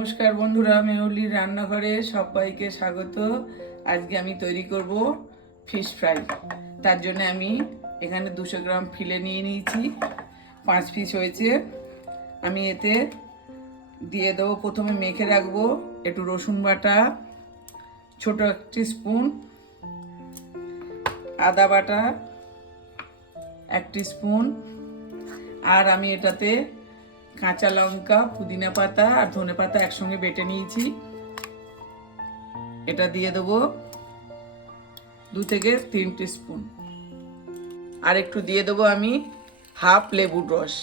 নমস্কার বন্ধুরা মেহুলির রান্নাঘরে সবাইকে স্বাগত। আজকে আমি তৈরি করব ফিশ ফ্রাই তার জন্য আমি এখানে দুশো গ্রাম ফিলে নিয়ে নিয়েছি। পাঁচ পিস হয়েছে। আমি এতে দিয়ে দেবো, প্রথমে মেখে রাখব একটু রসুন বাটা, ছোট একটি স্পুন আদা বাটা, একটি স্পুন আর আমি এটাতে কাঁচা লঙ্কা, পুদিনা পাতা আর ধনে পাতা একসঙ্গে বেটে নিয়েছি। এটা দিয়ে দেবো দু থেকে তিন স্পুন আর একটু দিয়ে দেবো আমি হাফ লেবুর রস।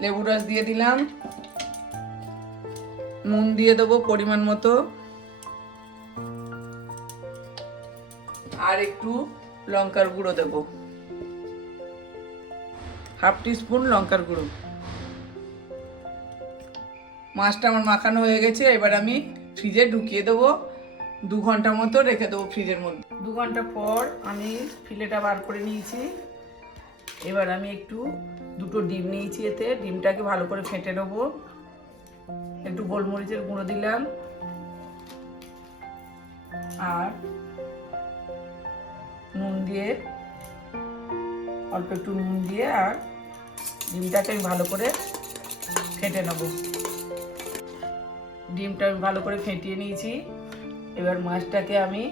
লেবুর রস দিয়ে দিলাম। নুন দিয়ে দেবো পরিমাণ মতো। আর একটু লঙ্কার গুঁড়ো দেবো। হাফ স্পুন লঙ্কার গুঁড়ো। মাছটা আমার মাখানো হয়ে গেছে, এবার আমি ফ্রিজে ঢুকিয়ে দেবো। দু ঘণ্টা মতো রেখে দেবো ফ্রিজের মধ্যে। দু ঘণ্টা পর আমি ফিলেটা বার করে নিয়েছি। এবার আমি একটু দুটো ডিম নিয়েছি এতে। ডিমটাকে ভালো করে ফেটে নেব। একটু গোলমরিচের গুঁড়ো দিলাম। আর নুন দিয়ে অল্প একটু নুন দিয়ে আর ডিমটাকে আমি ভালো করে ফেটে নেব। ডিমটা আমি ভালো করে ফেটিয়ে নিয়েছি। এবার মাছটাকে আমি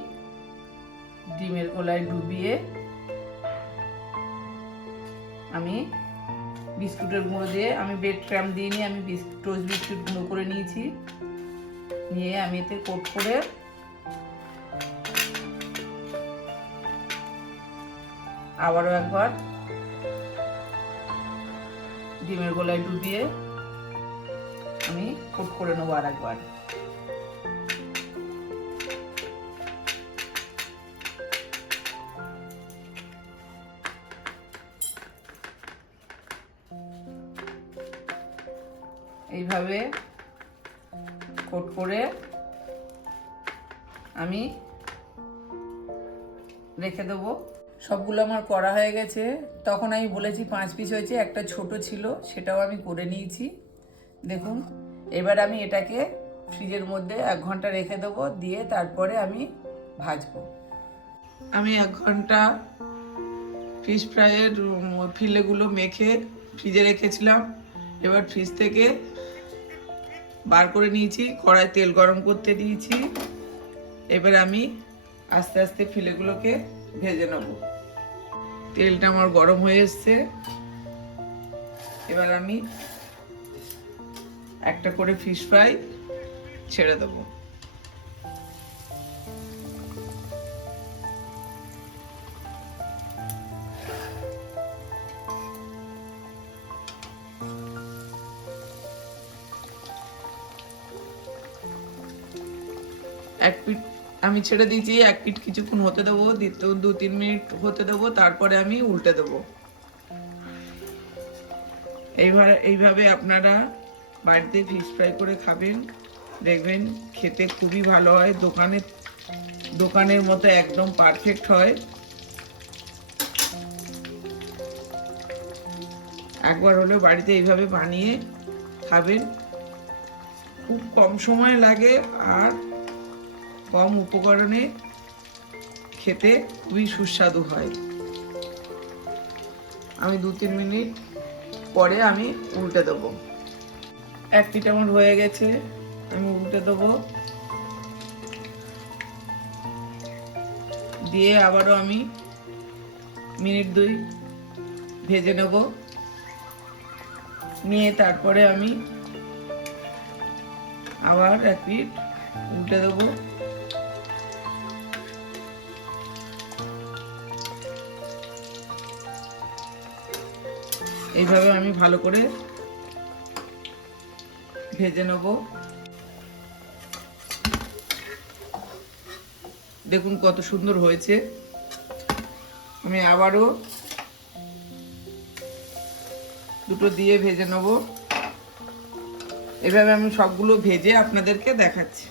ডিমের গোলায় ডুবিয়ে আমি বিস্কুটের গুঁড়ো দিয়ে, আমি বেড ক্র্যাম দিয়ে নিয়ে আমি টোস্ট বিস্কুট গুঁড়ো করে নিয়েছি। নিয়ে আমি এতে কোট করে আবারও একবার ডিমের গোলায় ডুবিয়ে আমি কোট করে নেব আর একবার। এইভাবে কোট করে আমি রেখে দেবো। সবগুলো আমার করা হয়ে গেছে। তখন আমি বলেছি পাঁচ পিস হয়েছে, একটা ছোট ছিল, সেটাও আমি করে নিয়েছি। দেখুন, এবার আমি এটাকে ফ্রিজের মধ্যে এক ঘণ্টা রেখে দেবো, দিয়ে তারপরে আমি ভাজবো। আমি এক ঘণ্টা ফিশ ফ্রাইয়ের ফিলেগুলো মেখে ফ্রিজে রেখেছিলাম। এবার ফ্রিজ থেকে বার করে নিয়েছি কড়াই তেল গরম করতে দিয়েছি। এবার আমি আস্তে আস্তে ফিলেগুলোকে ভেজে নেব। তেলটা আমার গরম হয়ে এসছে। এবার আমি একটা করে ফিশ ফ্রাই ছেড়ে দেবো। এক পিঠ আমি ছেড়ে দিয়েছি, এক পিঠ কিছুক্ষণ হতে দেবো, দু তিন মিনিট হতে দেবো, তারপরে আমি উল্টে দেবো। এইভাবে এইভাবে আপনারা বাড়িতে ফিশ ফ্রাই করে খাবেন, দেখবেন খেতে খুবই ভালো হয়, দোকানে দোকানের মতো একদম পারফেক্ট হয়। একবার হলেও বাড়িতে এইভাবে বানিয়ে খাবেন। খুব কম সময় লাগে আর কম উপকরণে খেতে খুবই সুস্বাদু হয়। আমি দু তিন মিনিট পরে আমি উল্টে দেবো। এক পিঠ আমার হয়ে গেছে, আমি উল্টে দেবো। দিয়ে আবারও আমি মিনিট দুই ভেজে নেব। নিয়ে তারপরে আমি আবার এক পিঠ উল্টে দেবো। এইভাবে আমি ভালো করে ভেজে নেব। দেখুন কত সুন্দর হয়েছে। আমি আবারও দুটো দিয়ে ভেজে নেব। এভাবে আমি সবগুলো ভেজে আপনাদেরকে দেখাচ্ছি।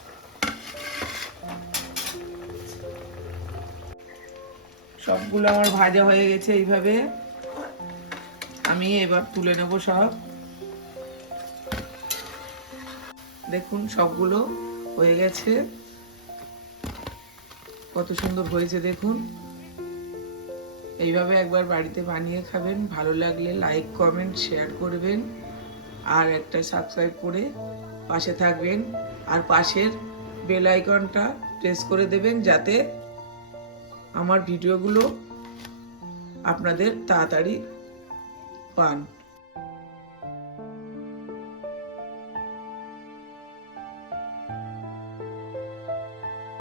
সবগুলো আমার ভাজা হয়ে গেছে এইভাবে। আমি এবার তুলে নেব সব। দেখুন, সবগুলো হয়ে গেছে। কত সুন্দর হয়েছে, দেখুন। এইভাবে একবার বাড়িতে বানিয়ে খাবেন। ভালো লাগলে লাইক কমেন্ট শেয়ার করবেন। আর একটা সাবস্ক্রাইব করে পাশে থাকবেন। আর পাশের বেল আইকনটা প্রেস করে দেবেন যাতে আমার ভিডিওগুলো আপনাদের তাড়াতাড়ি one.